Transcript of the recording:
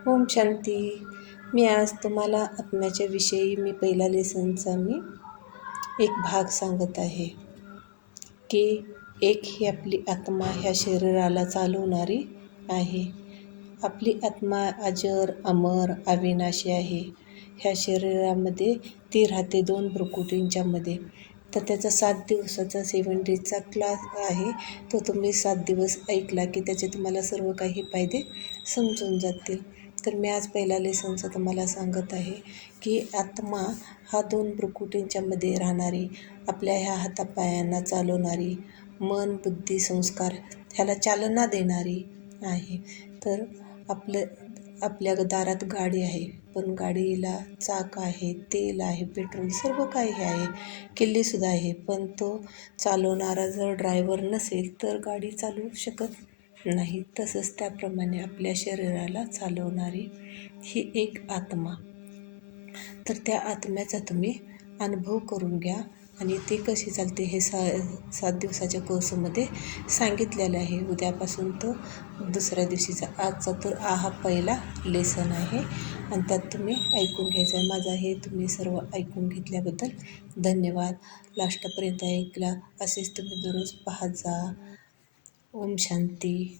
ओम शांती. मी आज तुम्हाला आत्म्याच्या विषयी पहिला लेसनचा एक भाग सांगत आहे की एक ही आपली आत्मा ह्या शरीराला चालवणारी आहे. आपली आत्मा अजर, अमर, अविनाशी आहे. ह्या शरीरामध्ये ती राहते 2 भ्रुकुटींच्यामध्ये. तर त्याचा 7 दिवसाचा 7 डेजचा क्लास आहे. तो तुम्ही 7 दिवस ऐकला की त्याचे तुम्हाला सर्व काही फायदे समजून जातील. तर मी आज पहिला लेसनचा तुम्हाला सांगत आहे की आत्मा हा 2 भ्रुकुटींच्यामध्ये राहणारी, आपल्या ह्या हातापायांना चालवणारी, मन, बुद्धी, संस्कार ह्याला चालना देणारी आहे. तर आपल्या दारात गाडी आहे, पण गाडीला चाक आहे, तेल आहे, पेट्रोल सर्व काही आहे, किल्लीसुद्धा आहे. पण तो चालवणारा जर ड्रायव्हर नसेल तर गाडी चालवू शकत नाही. तसंच त्याप्रमाणे आपल्या शरीराला चालवणारी ही एक आत्मा. तर त्या आत्म्याचा तुम्ही अनुभव करून घ्या आणि ती कशी चालते हे 7 दिवसाच्या कोर्समध्ये सांगितलेलं आहे. उद्यापासून तो दुसऱ्या दिवशीचा. आजचा तर हा पहिला लेसन आहे आणि त्यात तुम्ही ऐकून घ्यायचं आहे. माझा हे तुम्ही सर्व ऐकून घेतल्याबद्दल धन्यवाद. लास्टपर्यंत ऐकला असेच तुम्ही दररोज पाहत जा. ओम शांती.